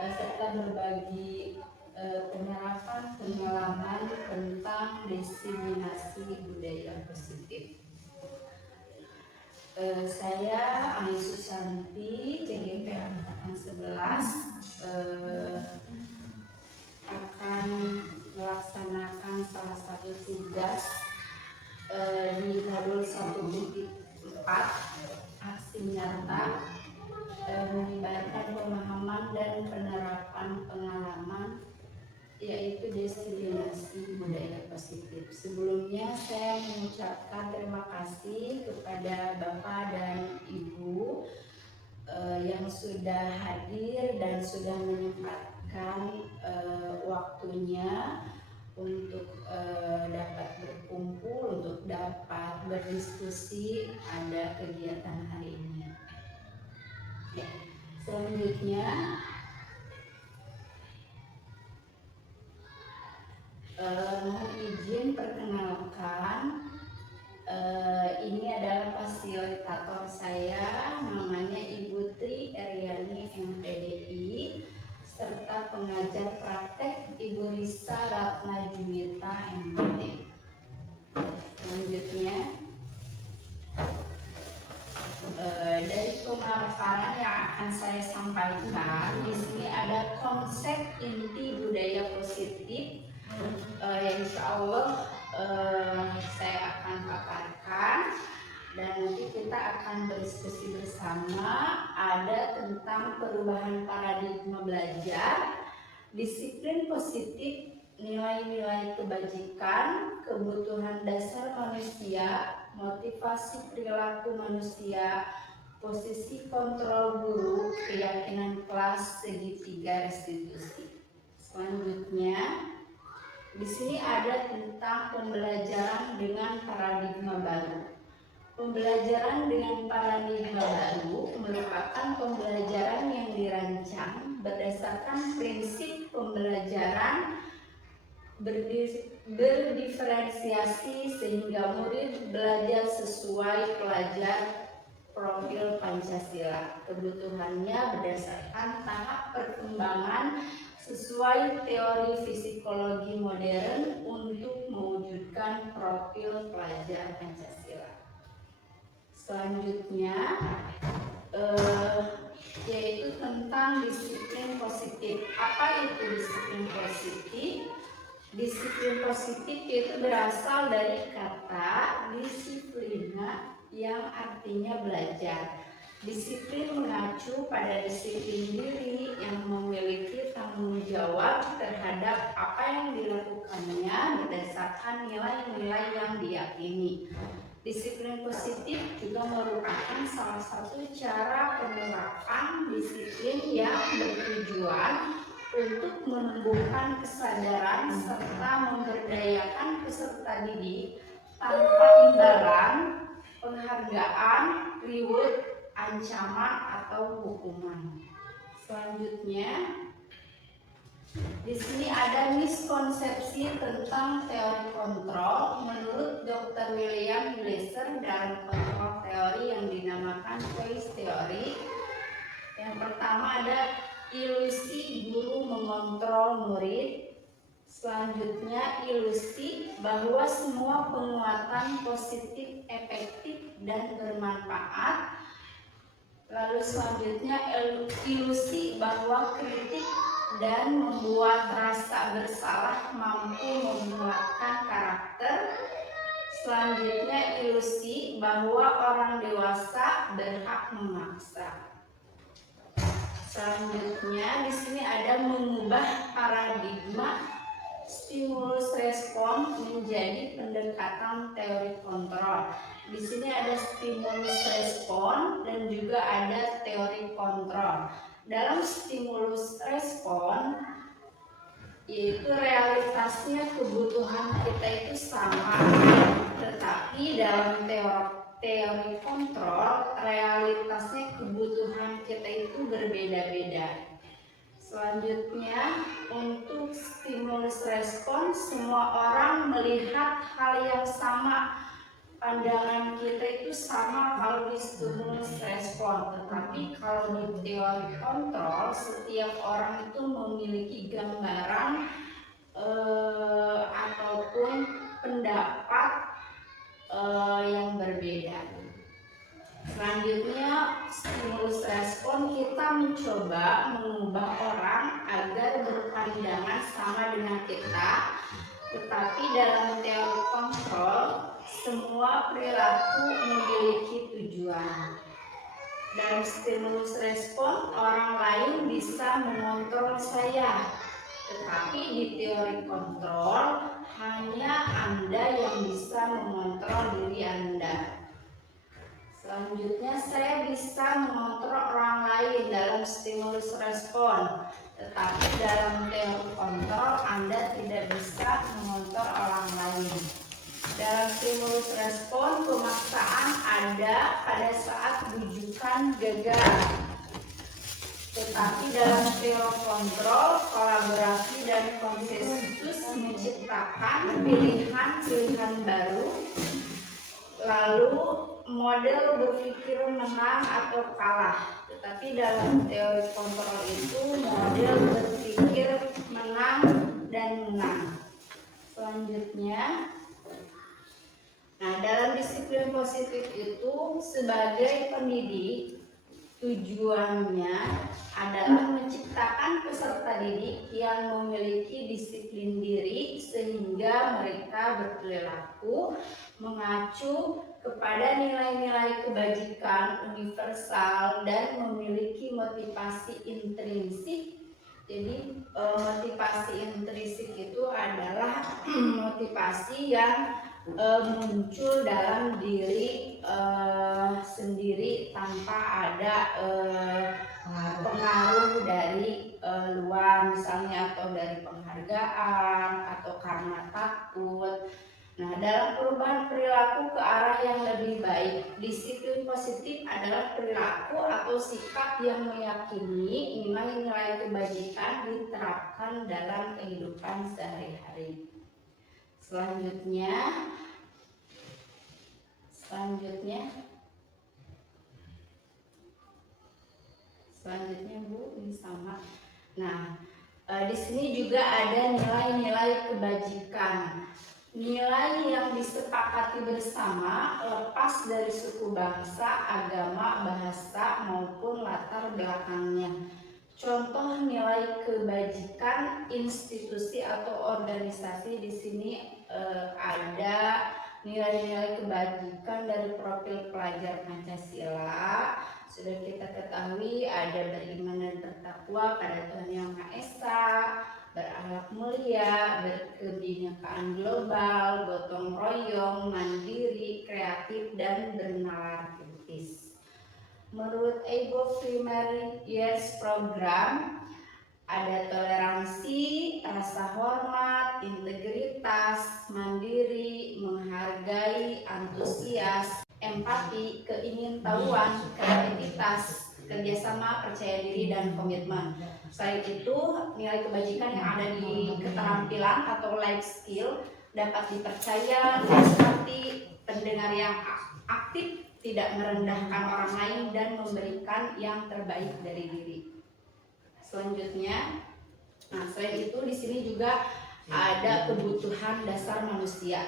serta berbagi penerapan pengalaman tentang diseminasi budaya positif. Saya Ani Susanti, CGP Angkatan 11, akan melaksanakan salah satu tugas di modul 1.4 aksi nyata, menyebarkan pemahaman dan penerapan pengalaman, yaitu diseminasi budaya positif. Sebelumnya saya mengucapkan terima kasih kepada Bapak dan Ibu yang sudah hadir dan sudah menyempatkan waktunya untuk dapat berkumpul, untuk dapat berdiskusi pada kegiatan hari ini. Ya, selanjutnya mohon izin perkenalkan, ini adalah fasilitator saya, namanya Ibu Tri Eryani MPDI, serta pengajar praktek Ibu Risa Ratna Juwita MPD. Selanjutnya dari pemaparan yang akan saya sampaikan, di sini ada konsep inti budaya positif. Insya Allah saya akan paparkan dan nanti kita akan berdiskusi bersama. Ada tentang perubahan paradigma belajar, disiplin positif, nilai-nilai kebajikan, kebutuhan dasar manusia, motivasi perilaku manusia, posisi kontrol guru, keyakinan kelas, segitiga restitusi. Selanjutnya di sini ada tentang pembelajaran dengan paradigma baru. Pembelajaran dengan paradigma baru merupakan pembelajaran yang dirancang berdasarkan prinsip pembelajaran berdiferensiasi sehingga murid belajar sesuai pelajar profil Pancasila. Kebutuhannya berdasarkan tahap perkembangan sesuai teori psikologi modern untuk mewujudkan profil pelajar Pancasila. Selanjutnya yaitu tentang disiplin positif. Apa itu disiplin positif? Disiplin positif itu berasal dari kata disiplina yang artinya belajar. Disiplin mengacu pada disiplin diri yang memiliki tanggung jawab terhadap apa yang dilakukannya berdasarkan nilai-nilai yang diyakini. Disiplin positif juga merupakan salah satu cara penerapan disiplin yang bertujuan untuk menumbuhkan kesadaran serta memberdayakan peserta didik tanpa imbalan, penghargaan, reward, ancaman atau hukuman. Selanjutnya, di sini ada miskonsepsi tentang teori kontrol menurut Dr. William Glasser dalam kontrol teori yang dinamakan choice theory. Yang pertama ada ilusi guru mengontrol murid. Selanjutnya ilusi bahwa semua penguatan positif, efektif, dan bermanfaat. Lalu selanjutnya ilusi bahwa kritik dan membuat rasa bersalah mampu menguatkan karakter. Selanjutnya ilusi bahwa orang dewasa berhak memaksa. Selanjutnya di sini ada mengubah paradigma stimulus respon menjadi pendekatan teori kontrol. Di sini ada stimulus respon dan juga ada teori kontrol. Dalam stimulus respon, yaitu realitasnya kebutuhan kita itu sama, tetapi dalam teori kontrol realitasnya kebutuhan kita itu berbeda-beda. Selanjutnya, untuk stimulus respon, semua orang melihat hal yang sama pandangan kita itu sama kalau di stimulus respon, tetapi kalau di teori kontrol setiap orang itu memiliki gambaran ataupun pendapat yang berbeda. Selanjutnya, stimulus respon, kita mencoba mengubah orang agar berpandangan sama dengan kita, tetapi dalam teori kontrol semua perilaku memiliki tujuan. Dalam stimulus respon, orang lain bisa mengontrol saya, tetapi di teori kontrol hanya Anda yang bisa mengontrol diri Anda. Selanjutnya, saya bisa mengontrol orang lain dalam stimulus respon, tetapi dalam teori kontrol Anda tidak bisa mengontrol orang lain. Dalam stimulus respon, pemaksaan ada pada saat bujukan gagal. Tetapi dalam teori kontrol, kolaborasi dan konsensus menciptakan pilihan-pilihan baru. Lalu model berpikir menang atau kalah. Tetapi dalam teori kontrol itu model berpikir menang dan menang. Selanjutnya, nah dalam disiplin positif itu sebagai pendidik tujuannya adalah menciptakan peserta didik yang memiliki disiplin diri sehingga mereka berperilaku mengacu kepada nilai-nilai kebajikan universal dan memiliki motivasi intrinsik. Jadi motivasi intrinsik itu adalah motivasi yang muncul dalam diri sendiri tanpa ada pengaruh dari luar, misalnya atau dari penghargaan atau karena takut. Nah, dalam perubahan perilaku ke arah yang lebih baik, disiplin positif adalah perilaku atau sikap yang meyakini nilai-nilai kebajikan diterapkan dalam kehidupan sehari-hari. Selanjutnya Bu, ini sama. Nah, di sini juga ada nilai-nilai kebajikan. Nilai yang disepakati bersama lepas dari suku bangsa, agama, bahasa maupun latar belakangnya. Contoh nilai kebajikan institusi atau organisasi di sini ada nilai-nilai kebajikan dari profil pelajar Pancasila. Sudah kita ketahui ada beriman dan bertakwa pada Tuhan Yang Maha Esa, berakhlak mulia, berkebinekaan global, gotong royong, mandiri, kreatif, dan bernalar kritis. Menurut EIBO Primary Years Program, ada toleransi, rasa hormat, integritas, mandiri, menghargai, antusias, empati, keingintahuan, kreativitas, kerjasama, percaya diri, dan komitmen. Selain itu, nilai kebajikan yang ada di keterampilan atau life skill dapat dipercaya, disepakati, pendengar yang aktif, tidak merendahkan orang lain, dan memberikan yang terbaik dari diri. Selanjutnya, nah selain itu di sini juga ada kebutuhan dasar manusia.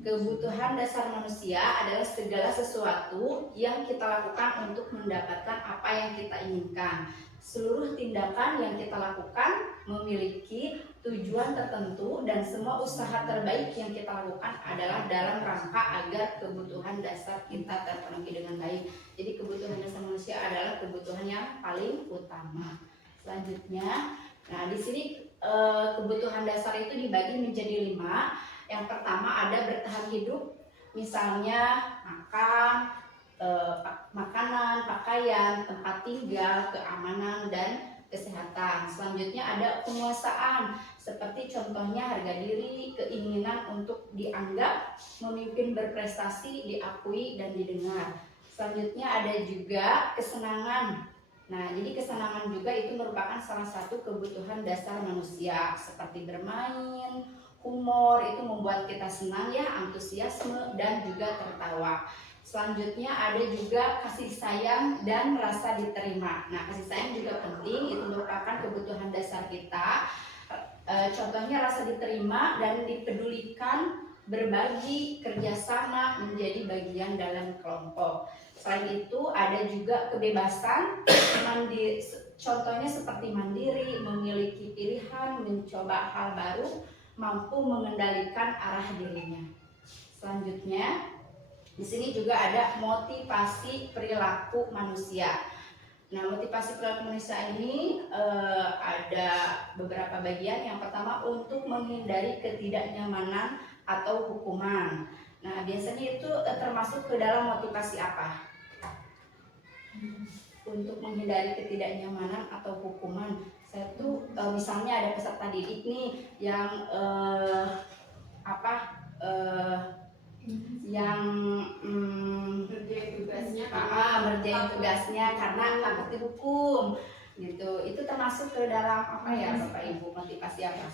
Kebutuhan dasar manusia adalah segala sesuatu yang kita lakukan untuk mendapatkan apa yang kita inginkan. Seluruh tindakan yang kita lakukan memiliki tujuan tertentu dan semua usaha terbaik yang kita lakukan adalah dalam rangka agar kebutuhan dasar kita terpenuhi dengan baik. Jadi kebutuhan dasar manusia adalah kebutuhan yang paling utama. Selanjutnya, nah di sini kebutuhan dasar itu dibagi menjadi 5. Yang pertama ada bertahan hidup, misalnya makan, makanan, pakaian, tempat tinggal, keamanan, dan kesehatan. Selanjutnya ada penguasaan, seperti contohnya harga diri, keinginan untuk dianggap, memimpin, berprestasi, diakui, dan didengar. Selanjutnya ada juga kesenangan. Nah, jadi kesenangan juga itu merupakan salah satu kebutuhan dasar manusia, seperti bermain, humor itu membuat kita senang ya, antusiasme dan juga tertawa. Selanjutnya ada juga kasih sayang dan rasa diterima. Nah, kasih sayang juga penting, itu merupakan kebutuhan dasar kita. Contohnya rasa diterima dan dipedulikan, berbagi, kerjasama, menjadi bagian dalam kelompok. Selain itu ada juga kebebasan, contohnya seperti mandiri, memiliki pilihan, mencoba hal baru, mampu mengendalikan arah dirinya. Selanjutnya di sini juga ada motivasi perilaku manusia. Nah, motivasi perilaku manusia ini ada beberapa bagian. Yang pertama, untuk menghindari ketidaknyamanan atau hukuman. Nah, biasanya itu termasuk ke dalam motivasi apa? Untuk menghindari ketidaknyamanan atau hukuman. Saya tuh misalnya ada peserta didik nih yang ngerjain tugasnya karena takut dihukum gitu. Itu termasuk ke dalam apa ya Bapak Ibu, motivasi apa?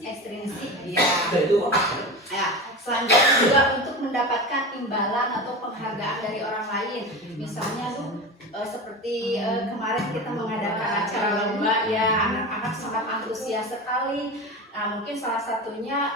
Ekstrinsik ya. Ya, selanjutnya juga untuk mendapatkan imbalan atau penghargaan dari orang lain. Misalnya tuh seperti kemarin kita mengadakan acara lomba ya, anak-anak sangat antusias sekali. Nah, mungkin salah satunya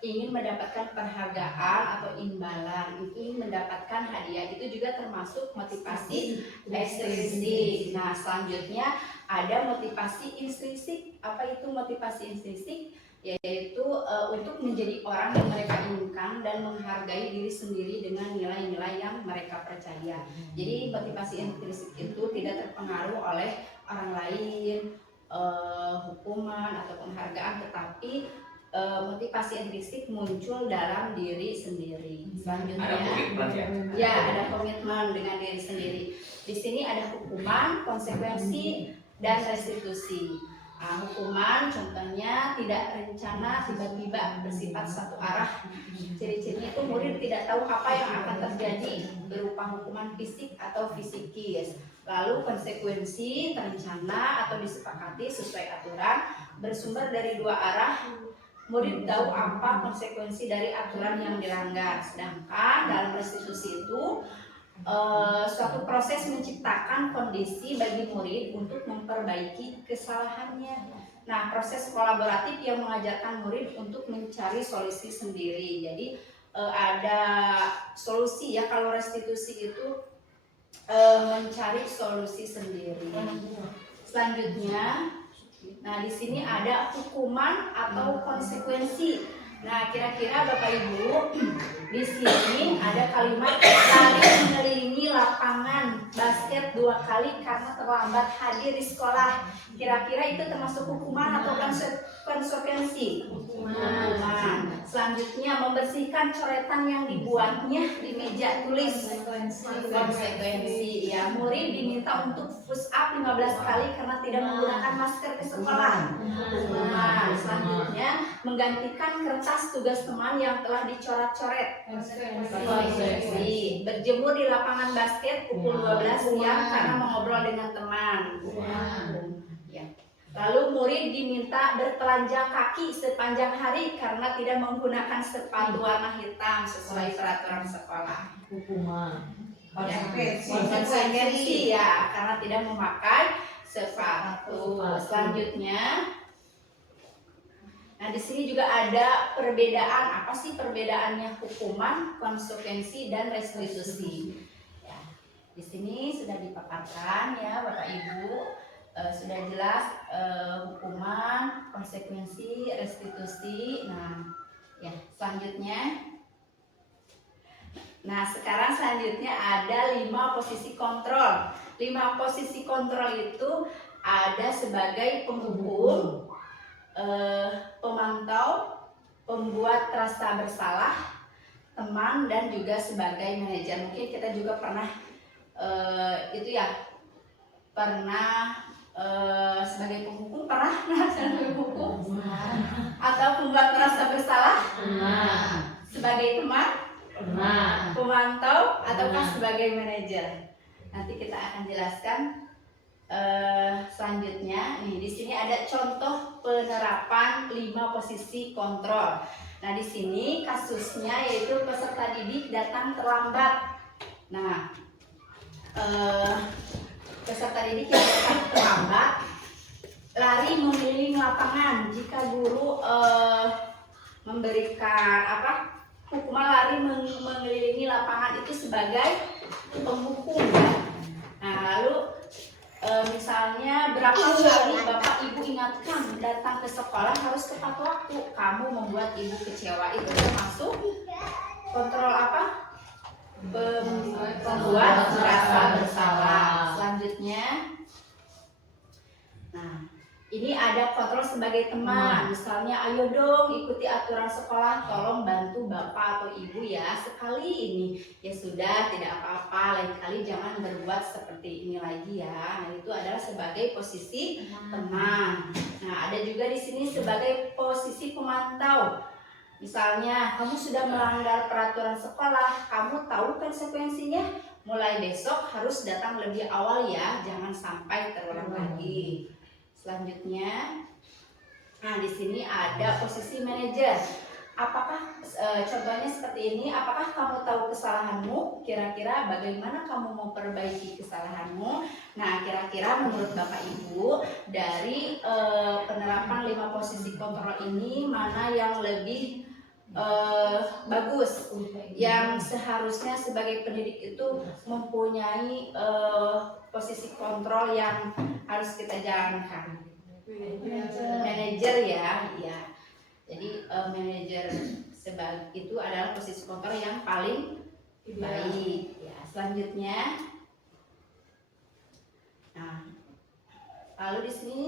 ingin mendapatkan penghargaan atau imbalan, ingin mendapatkan hadiah, itu juga termasuk motivasi ekstrinsik. Nah, selanjutnya ada motivasi intrinsik. Apa itu motivasi intrinsik? Yaitu untuk menjadi orang yang mereka inginkan dan menghargai diri sendiri dengan nilai-nilai yang mereka percaya. Jadi motivasi intrinsik itu tidak terpengaruh oleh orang lain, hukuman atau penghargaan, tetapi motivasi intrinsik muncul dalam diri sendiri. Selanjutnya ada komitmen ya, ada komitmen dengan diri sendiri. Di sini ada hukuman, konsekuensi, dan restitusi. Hukuman contohnya tidak rencana, tiba-tiba, bersifat satu arah. Ciri-cirinya itu murid tidak tahu apa yang akan terjadi, berupa hukuman fisik atau fisikis. Lalu konsekuensi terencana atau disepakati sesuai aturan, bersumber dari dua arah. Murid tahu apa konsekuensi dari aturan yang dilanggar. Sedangkan dalam restitusi itu suatu proses menciptakan kondisi bagi murid untuk memperbaiki kesalahannya. Nah, proses kolaboratif yang mengajarkan murid untuk mencari solusi sendiri. Jadi ada solusi ya, kalau restitusi itu mencari solusi sendiri. Selanjutnya, nah di sini ada hukuman atau konsekuensi. Nah, kira-kira Bapak Ibu, di sini ada kalimat lari mengelilingi lapangan basket 2 kali karena terlambat hadir di sekolah. Kira-kira itu termasuk hukuman atau konsekuensi? Hukuman. Selanjutnya, membersihkan coretan yang dibuatnya di meja tulis. Konsekuensi. Ya, murid diminta untuk push up 15 kali karena tidak menggunakan masker ke sekolah. Hukuman. Selanjutnya, menggantikan kertas tugas teman yang telah dicoret-coret. Konsekuensi. Berjemur di lapangan basket pukul 12 siang karena mengobrol dengan teman. Ya. Lalu murid diminta bertelanjang kaki sepanjang hari karena tidak menggunakan sepatu warna hitam sesuai peraturan sekolah. Hukuman. Konsekuensi ya, karena tidak memakai sepatu. Selanjutnya, nah di sini juga ada perbedaan. Apa sih perbedaannya hukuman, konsekuensi, dan restitusi? Ya, di sini sudah dipaparkan ya Bapak Ibu, sudah jelas hukuman, konsekuensi, restitusi. Nah, ya selanjutnya. Nah, sekarang selanjutnya ada 5 posisi kontrol. 5 posisi kontrol itu ada sebagai penghukum, pemantau, pembuat rasa bersalah, teman, dan juga sebagai manajer. Mungkin kita juga pernah itu ya, pernah sebagai penghukum, pernah sebagai penghukum atau pembuat rasa bersalah, sebagai teman, pemantau, ataukah sebagai manajer. Nanti kita akan jelaskan selanjutnya nih di sini ada contoh penerapan 5 posisi kontrol. Nah di sini kasusnya yaitu peserta didik datang terlambat. Nah peserta didik yang datang terlambat lari mengelilingi lapangan. Jika guru memberikan hukuman lari mengelilingi lapangan itu sebagai penghukum. Nah lalu misalnya berapa kali Bapak Ibu ingatkan datang ke sekolah harus tepat waktu, kamu membuat Ibu kecewa, itu termasuk kontrol membuat merasa bersalah. Selanjutnya, nah ini ada kontrol sebagai teman. Misalnya, ayo dong ikuti aturan sekolah, tolong bantu Bapak atau Ibu ya. Sekali ini, ya sudah tidak apa-apa, lain kali jangan berbuat seperti ini lagi ya. Nah itu adalah sebagai posisi teman. Nah ada juga di sini sebagai posisi pemantau. Misalnya, kamu sudah melanggar peraturan sekolah, kamu tahu konsekuensinya. Mulai besok harus datang lebih awal ya, jangan sampai terulang lagi. Selanjutnya, nah di sini ada posisi manajer. Apakah contohnya seperti ini? Apakah kamu tahu kesalahanmu? Kira-kira bagaimana kamu mau perbaiki kesalahanmu? Nah, kira-kira menurut Bapak Ibu dari penerapan 5 posisi kontrol ini mana yang lebih bagus? Yang seharusnya sebagai pendidik itu mempunyai posisi kontrol yang harus kita jalankan. Manajer ya. Jadi manajer sebagai itu adalah posisi kontrol yang paling baik. Ya, selanjutnya, nah, lalu di sini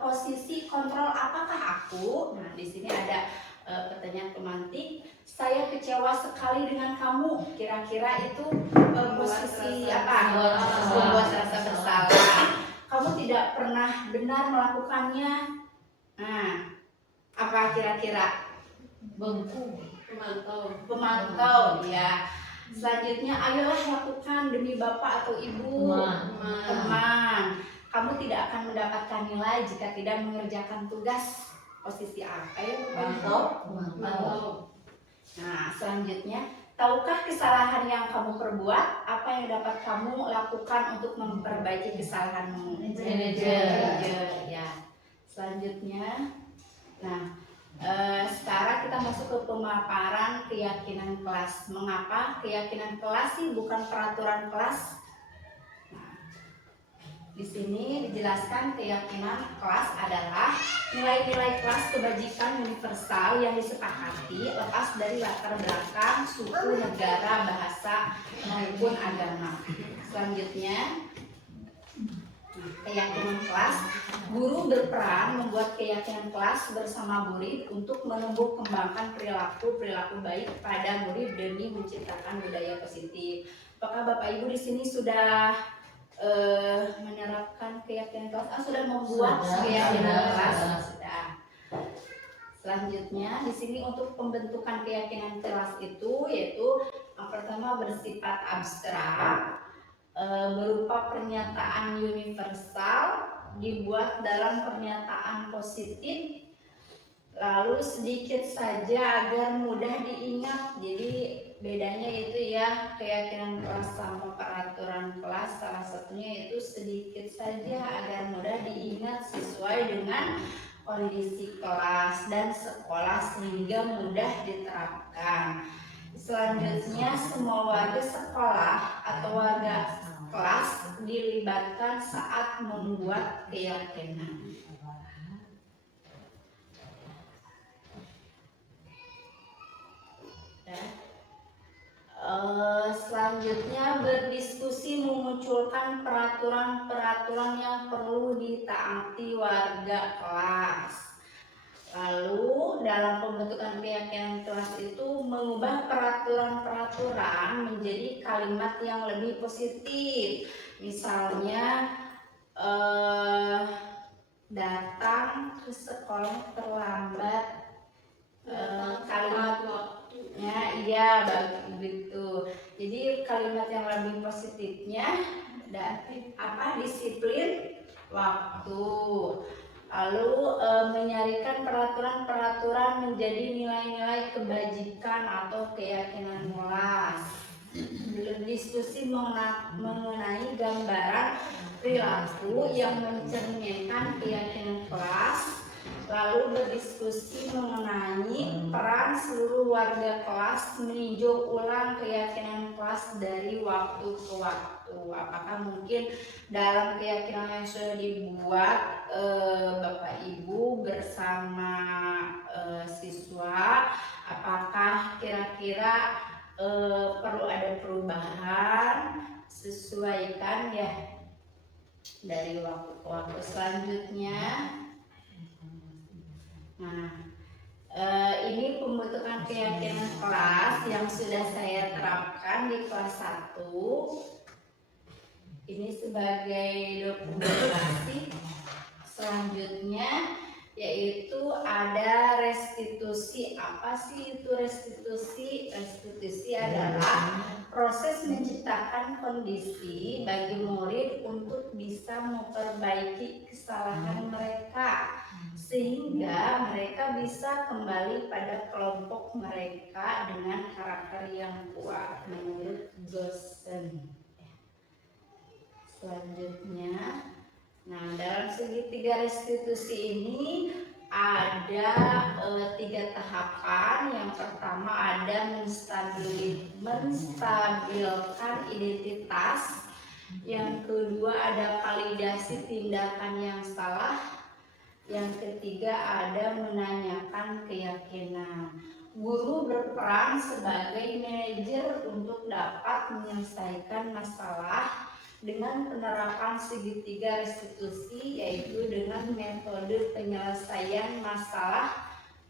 posisi kontrol apakah aku? Nah, di sini ada pertanyaan pemantik. Saya kecewa sekali dengan kamu. Kira-kira itu posisi apa? Membuat rasa bersalah. Kamu tidak pernah benar melakukannya. Nah, apa kira-kira? Pemantau ya. Selanjutnya, ayolah lakukan demi Bapak atau Ibu. Teman. Kamu tidak akan mendapatkan nilai jika tidak mengerjakan tugas. Posisi apa ya? Pemantau. Nah, selanjutnya, tahukah kesalahan yang kamu perbuat? Apa yang dapat kamu lakukan untuk memperbaiki kesalahanmu? Manajer. Ya. Selanjutnya, nah sekarang kita masuk ke pemaparan keyakinan kelas. Mengapa keyakinan kelas sih bukan peraturan kelas? Di sini dijelaskan keyakinan kelas adalah nilai-nilai kelas kebajikan universal yang disepakati lepas dari latar belakang, suku, negara, bahasa, maupun agama. Selanjutnya, keyakinan kelas. Guru berperan membuat keyakinan kelas bersama murid untuk menumbuh kembangkan perilaku baik pada murid demi menciptakan budaya positif. Apakah Bapak Ibu di sini sudah menerapkan keyakinan kelas? Sudah membuat keyakinan kelas? Sudah. Selanjutnya di sini untuk pembentukan keyakinan kelas itu yaitu yang pertama bersifat abstrak, berupa pernyataan universal, dibuat dalam pernyataan positif, lalu sedikit saja agar mudah diingat. Jadi bedanya itu ya, keyakinan kelas sama peraturan kelas salah satunya itu sedikit saja agar mudah diingat sesuai dengan kondisi kelas dan sekolah sehingga mudah diterapkan. Selanjutnya, semua warga sekolah atau warga kelas dilibatkan saat membuat keyakinan. Selanjutnya berdiskusi memunculkan peraturan-peraturan yang perlu ditaati warga kelas. Lalu dalam pembentukan keyakinan kelas itu mengubah peraturan-peraturan menjadi kalimat yang lebih positif. Misalnya datang ke sekolah terlambat, kalimatnya iya begitu. Jadi kalimat yang lebih positifnya disiplin waktu. Lalu menyarikan peraturan-peraturan menjadi nilai-nilai kebajikan atau keyakinan kelas. Diskusi mengenai gambaran perilaku yang mencerminkan keyakinan kelas. Lalu berdiskusi mengenai peran seluruh warga kelas meninjau ulang keyakinan kelas dari waktu ke waktu. Apakah mungkin dalam keyakinan yang sudah dibuat Bapak Ibu bersama siswa, apakah kira-kira perlu ada perubahan, sesuaikan ya dari waktu ke waktu selanjutnya. Nah, ini pembentukan keyakinan kelas yang sudah saya terapkan di kelas 1. Ini sebagai dokumentasi. Selanjutnya yaitu ada restitusi. Apa sih itu restitusi? Restitusi adalah proses menciptakan kondisi bagi murid untuk bisa memperbaiki kesalahan mereka, sehingga mereka bisa kembali pada kelompok mereka dengan karakter yang kuat menurut dosen. Selanjutnya, nah dalam segitiga restitusi ini ada 3 tahapan. Yang pertama ada menstabilkan identitas. Yang kedua ada validasi tindakan yang salah. Yang ketiga ada menanyakan keyakinan. Guru berperan sebagai manajer untuk dapat menyelesaikan masalah dengan penerapan segitiga restitusi, yaitu dengan metode penyelesaian masalah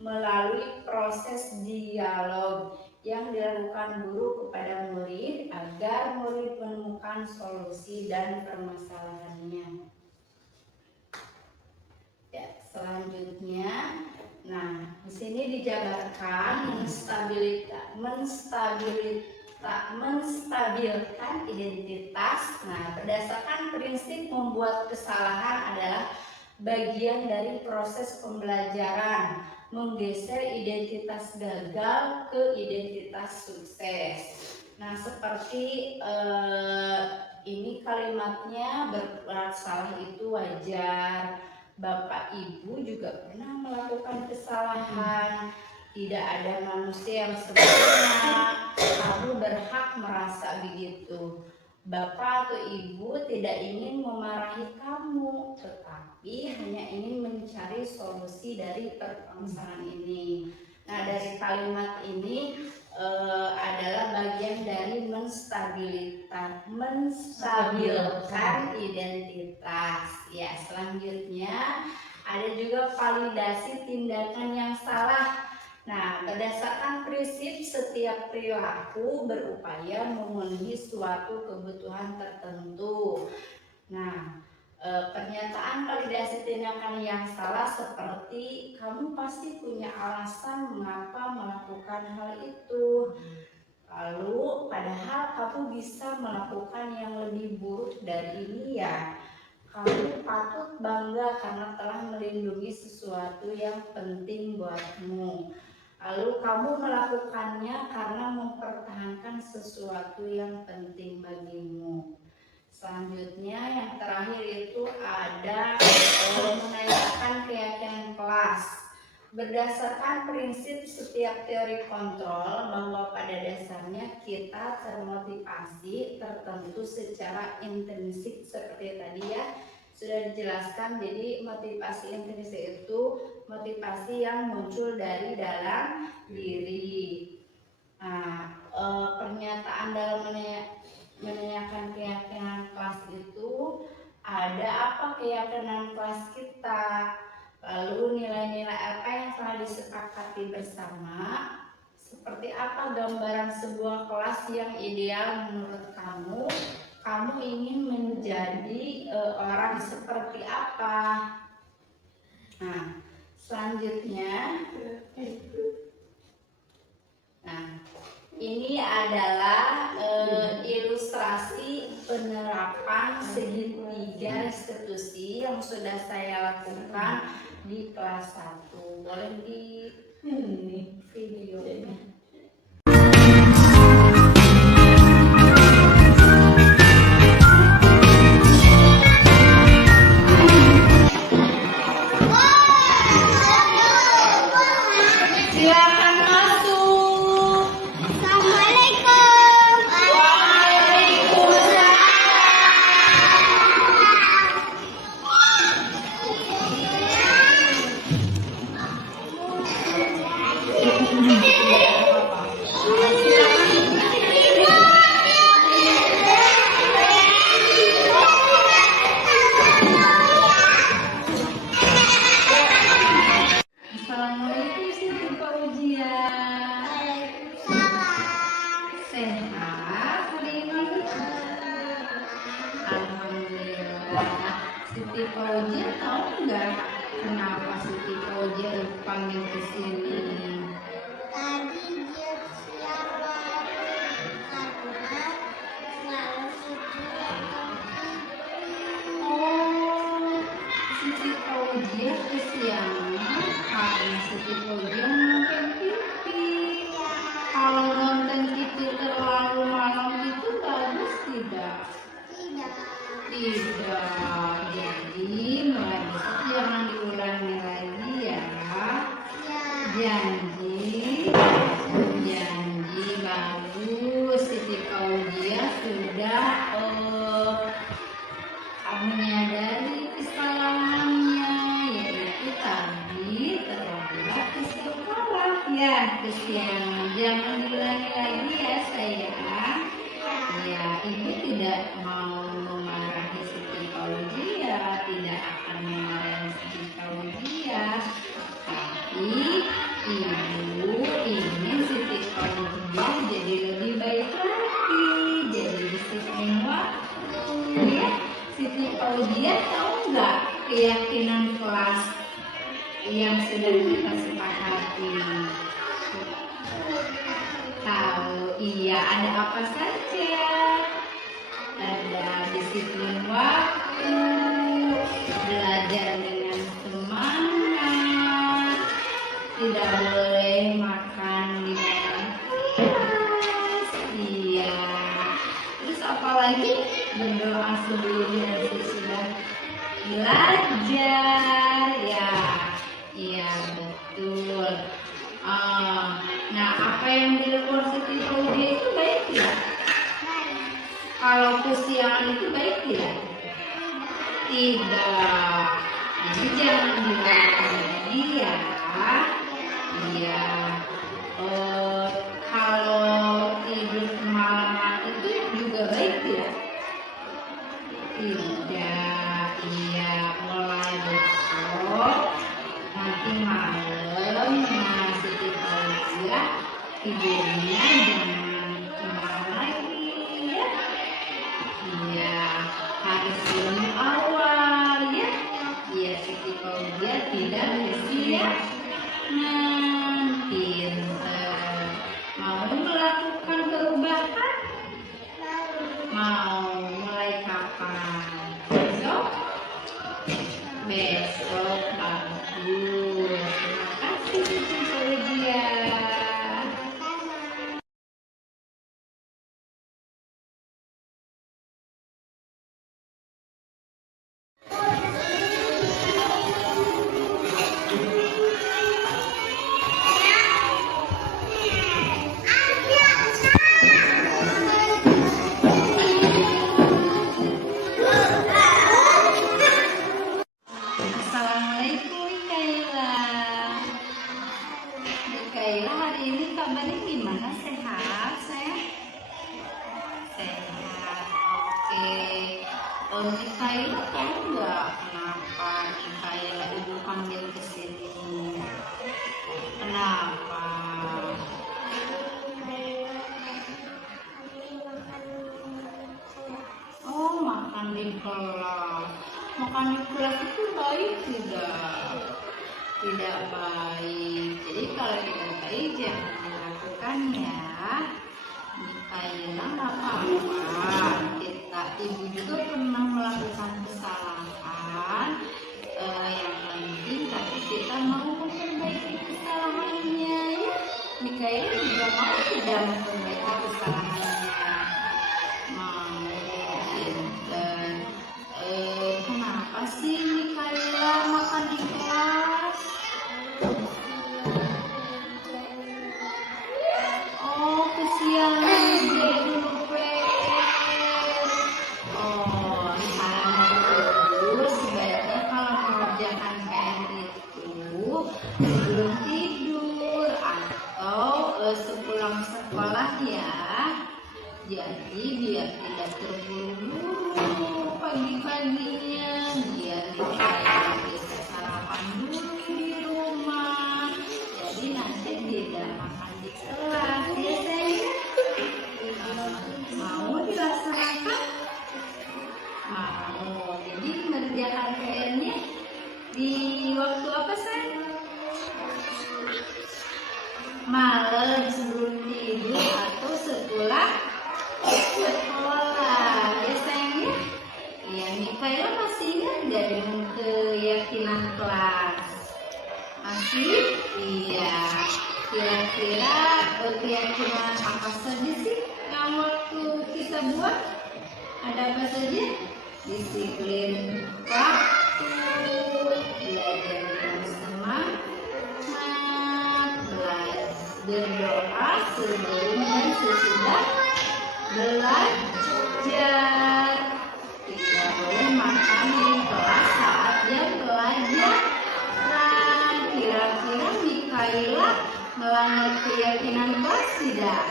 melalui proses dialog yang dilakukan guru kepada murid agar murid menemukan solusi dan permasalahannya. Ya, selanjutnya, nah di sini dijabarkan menstabilkan identitas. Nah, berdasarkan prinsip membuat kesalahan adalah bagian dari proses pembelajaran, menggeser identitas gagal ke identitas sukses. Nah, seperti ini kalimatnya, berbuat salah itu wajar. Bapak Ibu juga pernah melakukan kesalahan. Tidak ada manusia yang sempurna. Kamu berhak merasa begitu. Bapak atau Ibu tidak ingin memarahi kamu, tetapi hanya ingin mencari solusi dari permasalahan ini. Nah, dari kalimat ini adalah bagian dari menstabilkan identitas. Ya, selanjutnya ada juga validasi tindakan yang salah. Nah, berdasarkan prinsip setiap perilaku berupaya memenuhi suatu kebutuhan tertentu. Nah, pernyataan validasi tindakan yang salah seperti kamu pasti punya alasan mengapa melakukan hal itu. Lalu, padahal kamu bisa melakukan yang lebih buruk dari ini ya. Kamu patut bangga karena telah melindungi sesuatu yang penting buatmu. Lalu kamu melakukannya karena mempertahankan sesuatu yang penting bagimu. Selanjutnya yang terakhir itu ada menanyakan keyakinan kelas. Berdasarkan prinsip setiap teori kontrol bahwa pada dasarnya kita termotivasi tertentu secara intrinsik seperti tadi ya sudah dijelaskan. Jadi motivasi intrinsik itu motivasi yang muncul dari dalam diri. Nah, pernyataan dalam menanyakan keyakinan kelas itu ada apa keyakinan kelas kita, lalu nilai-nilai apa yang telah disepakati bersama, seperti apa gambaran sebuah kelas yang ideal menurut kamu. Kamu ingin menjadi orang seperti apa? Nah, selanjutnya, nah ini adalah ilustrasi penerapan segitiga restitusi yang sudah saya lakukan di kelas 1. Boleh di videonya. Silakan masuk. Assalamualaikum. Waalaikumsalam. Assalamualaikum Siti Fauzia. Sehat hari ini? Alhamdulillah. Siti Fauzia tahu nggak kenapa Siti Fauzia dipanggil ke sini? Tadi dia siaran karena selalu Oh, Siti Fauzia kesiangan karena Siti Fauzia nonton TV. Kalau nonton TV terlalu malam itu bagus tidak? tidak. Tidak. Jadi mulai besok jangan diulangi lagi ya. Janji. Janji bagus. Siti Fauzia sudah menyadari kesalahannya, yaitu tadi terlambat ke sekolah. Ya, kesiangan. Jangan diulangi lagi ya sayang. Ya, ibu tidak mau memarahi Siti Fauzia, tidak akan memarahi Siti Fauzia, tapi ibu ingin Siti Fauzia jadi lebih baik lagi, jadi disiplin waktu. Ya, Siti Fauzia tahu nggak keyakinan kelas yang sudah kita sepakati? Tahu, iya, ada apa saja? Ada disiplin waktu, belajar dengan semangat, tidak boleh makan di dalam kelas, iya. Terus apa lagi? Berdoa sebelum dan sesudah belajar, ya, iya betul. Nah, apa yang dilakukan Siti Fauzia itu baik tidak? Kalau kesiangan itu baik tidak? Tidak. Jadi jangan dilakukan lagi ya. Iya. Kalau tidur kemalaman itu juga baik tidak? Tidak. Iya. Mulai besok nanti malam Siti Fauzia tidurnya jangan kemana lagi ya. Iya, harus lebih awal ya. Iya, Siti Fauzia tidak kesiangan. Pinter. Mau melakukan perubahan? Mau. Mulai kapan? Besok? Besok bagus. Terima kasih Siti Fauzia. Assalamualaikum Kaila. Kaila, hari ini kabarnya gimana? Sehat? Sehat. Oke. Kaila tahu nggak kenapa Kaila ibu panggil ke sini? Kenapa? Oh, makan di kelas. Makan di kelas itu baik tidak? Tidak baik. Jadi kalau tidak baik jangan dilakukan ya. Kaila nggak apa-apa. Kita ibu juga pernah melakukan kesalahan, yang penting tapi kita mau memperbaiki kesalahannya ya. Mikaela juga mau tidak memperbaiki kesalahannya, mau pinter. Kenapa sih Mikaela makan di kelas? Oh, kesiangan jadi dulu PR. Oh, saran dari ibu sebaiknya kalau mengerjakan PR itu sebelum tidur atau sepulang sekolah ya. Jadi biar tidak terburu-buru pagi-paginya, biar Mikaela bisa sarapan dulu di rumah. Jadi nanti tidak makan di kelas ya sayang. Mau dilaksanakan? Mau. Jadi mengerjakan PR-nya di waktu apa sayang? Malam sebelum tidur atau sepulang sekolah ya sayang ya. Iya, Mikaela masih ingat gak dengan keyakinan kelas? Masih? Iya. Kira-kira keyakinan apa saja sih yang waktu kita buat? Ada apa saja? Disiplin waktu, belajar dengan semangat, berdoa sebelum dan sesudah belajar, tidak boleh makan di kelas saat jam pelajaran. Kira-kira Mikaela melanggar keyakinan kelas tidak?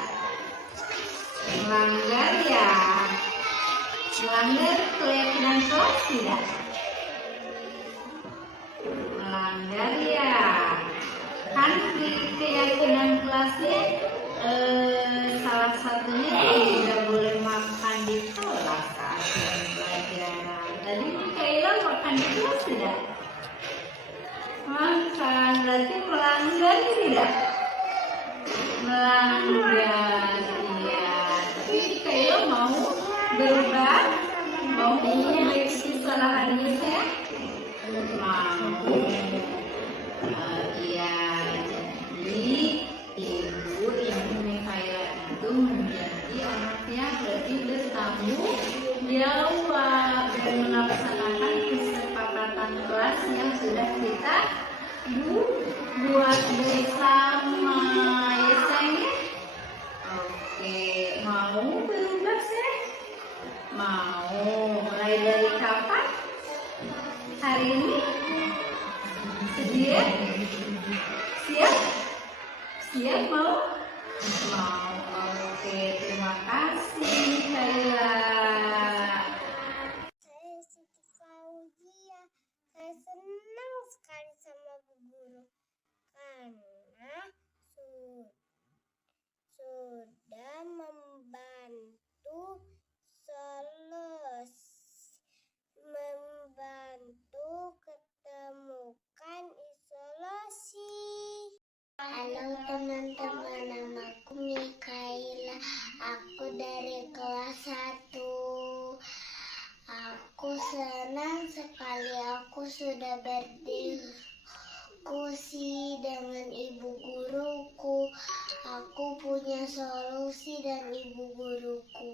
Melanggar ya? Melanggar keyakinan kelas tidak? Melanggar ya? Kan di keyakinan kelasnya salah satunya tidak boleh makan di kelas saat jam pelajaran. Tadi Mikaela makan di kelas tidak? Makan, berarti melanggar tidak? Melanggar, iya. Tapi Mikaela mau berubah, mau memperbaiki kesalahannya ya? Mau. Iya, jadi ibu yang Mikaela itu menjadi anak yang lebih bertanggung jawab dan melaksanakan kesepakatan kelas yang sudah kita buat bersama ya sayang. Oke, mau berubah sih? Mau. Mulai dari kapan? Hari ini? Sedia? Siap? Siap mau? Mau. Oke, terima kasih Mikaela. Saya Siti Fauzia. Saya senang sekali sama Bu Guru karena sudah membantu ketemukan isolasi. Halo teman-teman, namaku Mikaela. Aku dari kelas 1. Aku senang sekali aku sudah berdiskusi dengan ibu guruku. Aku punya solusi dan ibu guruku.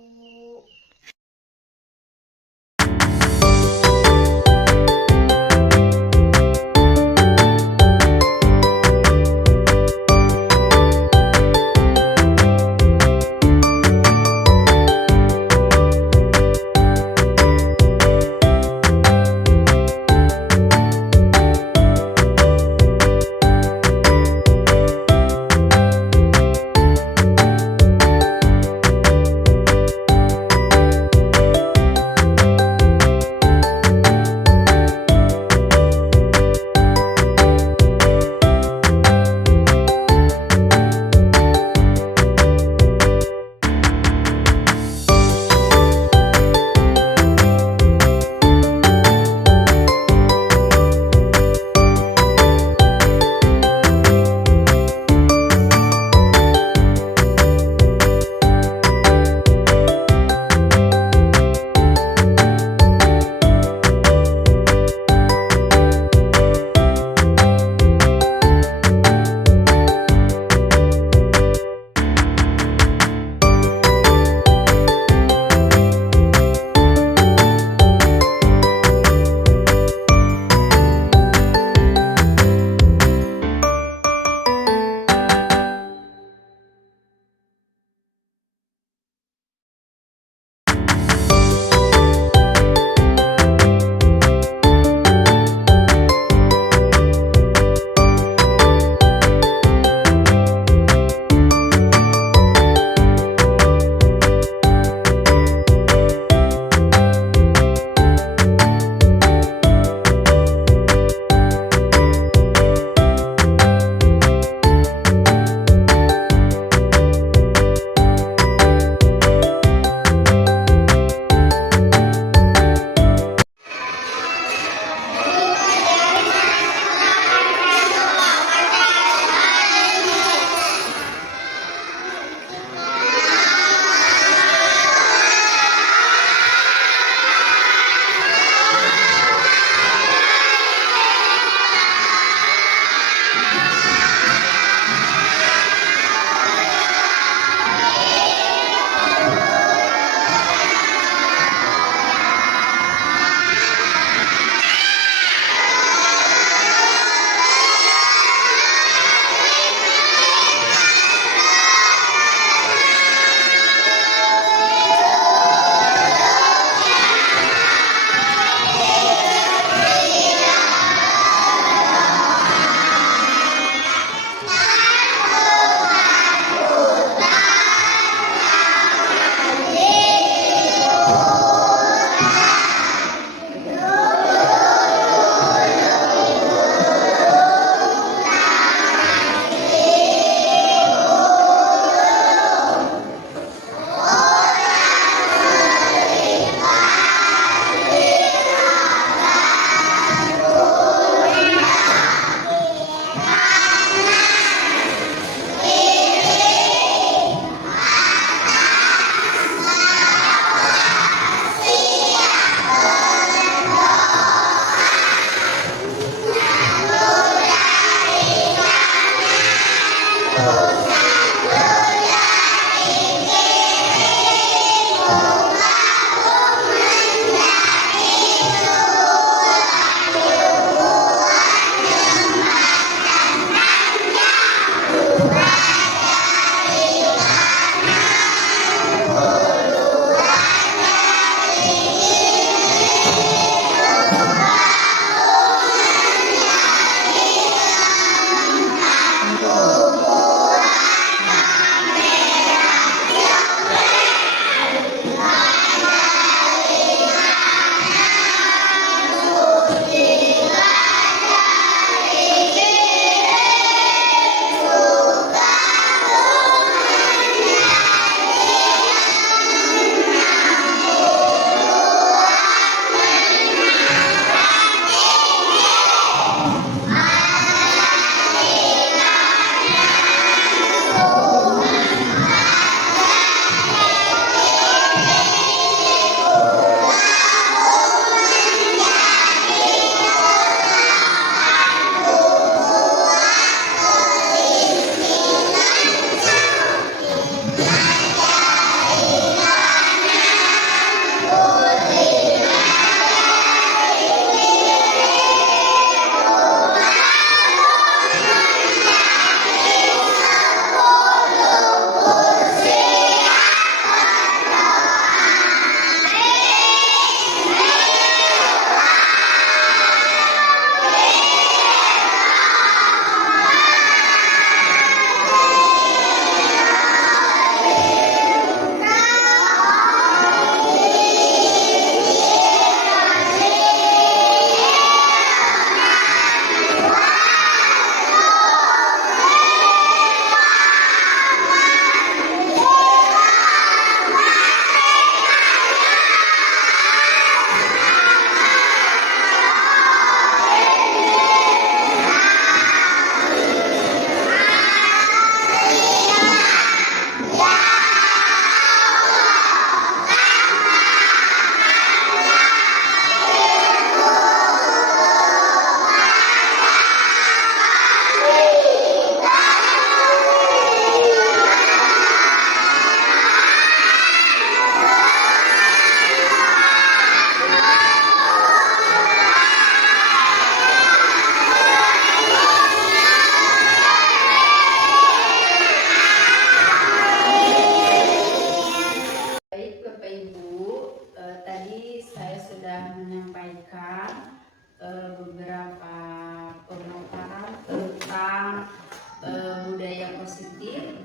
positif.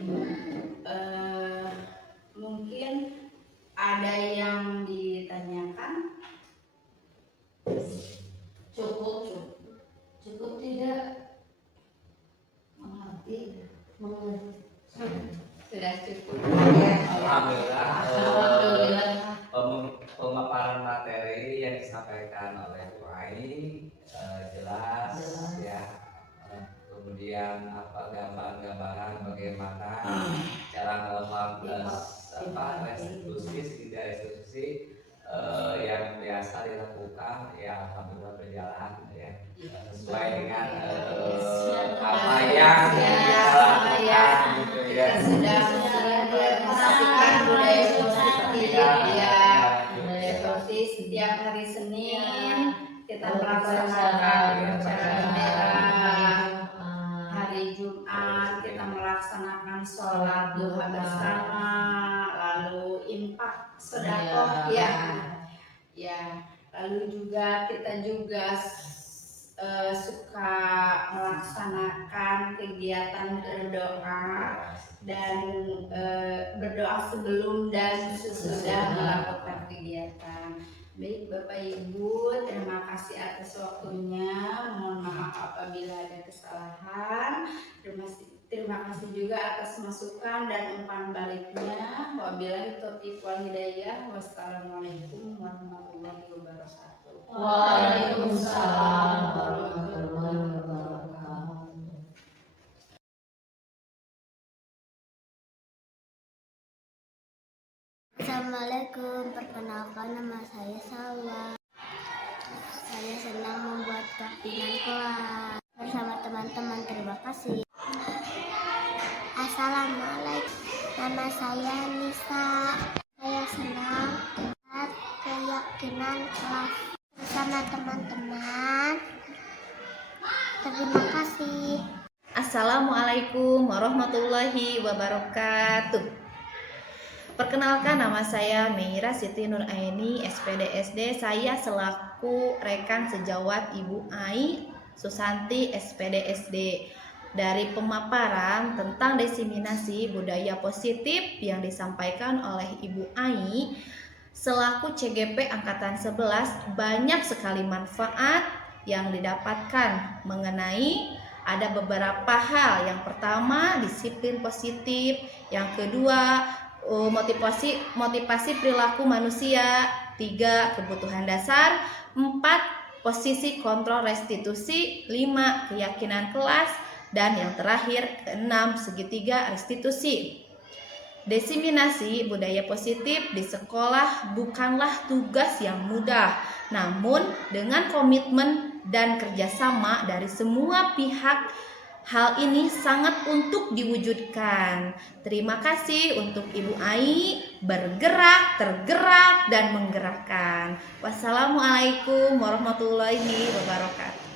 Mungkin ada yang ditanyakan? Cukup tidak mengerti? Sudah cukup. Alhamdulillah, pemaparan materi yang disampaikan oleh Bu Ai jelas ya. Kemudian gambaran bagaimana cara melakukan restitusi yang biasa dilakukan, ya alhamdulillah berjalan ya sesuai dengan apa yang kita lakukan gitu ya. Sudah menyaksikan budaya positif ya. Budaya positif setiap hari Senin kita melaksanakan acara merah. Hari Jumat kita melaksanakan sholat duha bersama, lalu infak sedekah ya. Lalu juga kita suka melaksanakan kegiatan berdoa dan berdoa sebelum dan sesudah melakukan kegiatan. Baik Bapak Ibu, terima kasih atas waktunya. Mohon maaf apabila ada kesalahan. Terima kasih juga atas masukan dan umpan baliknya. Wabillahi taufiq wal hidayah. Wassalamualaikum warahmatullahi wabarakatuh. Waalaikumsalam warahmatullahi wabarakatuh. Assalamualaikum, perkenalkan nama saya Salwa. Saya senang membuat kerajinan kelas bersama teman-teman. Terima kasih. Assalamualaikum, nama saya Nisa. Saya senang membuat keyakinan kelas bersama teman-teman. Terima kasih. Assalamualaikum warahmatullahi wabarakatuh. Perkenalkan, nama saya Meira Siti Nur Aini, SPD-SD. Saya selaku rekan sejawat Ibu Ai Susanti, SPD-SD. Dari pemaparan tentang diseminasi budaya positif yang disampaikan oleh Ibu Ai selaku CGP Angkatan 11, banyak sekali manfaat yang didapatkan mengenai ada beberapa hal. Yang pertama, disiplin positif. Yang kedua, motivasi perilaku manusia. 3, kebutuhan dasar. 4, posisi kontrol restitusi. 5, keyakinan kelas. Dan yang terakhir, 6, segitiga restitusi. Diseminasi budaya positif di sekolah bukanlah tugas yang mudah, namun dengan komitmen dan kerjasama dari semua pihak, hal ini sangat untuk diwujudkan. Terima kasih untuk Ibu Ai bergerak, tergerak, dan menggerakkan. Wassalamualaikum warahmatullahi wabarakatuh.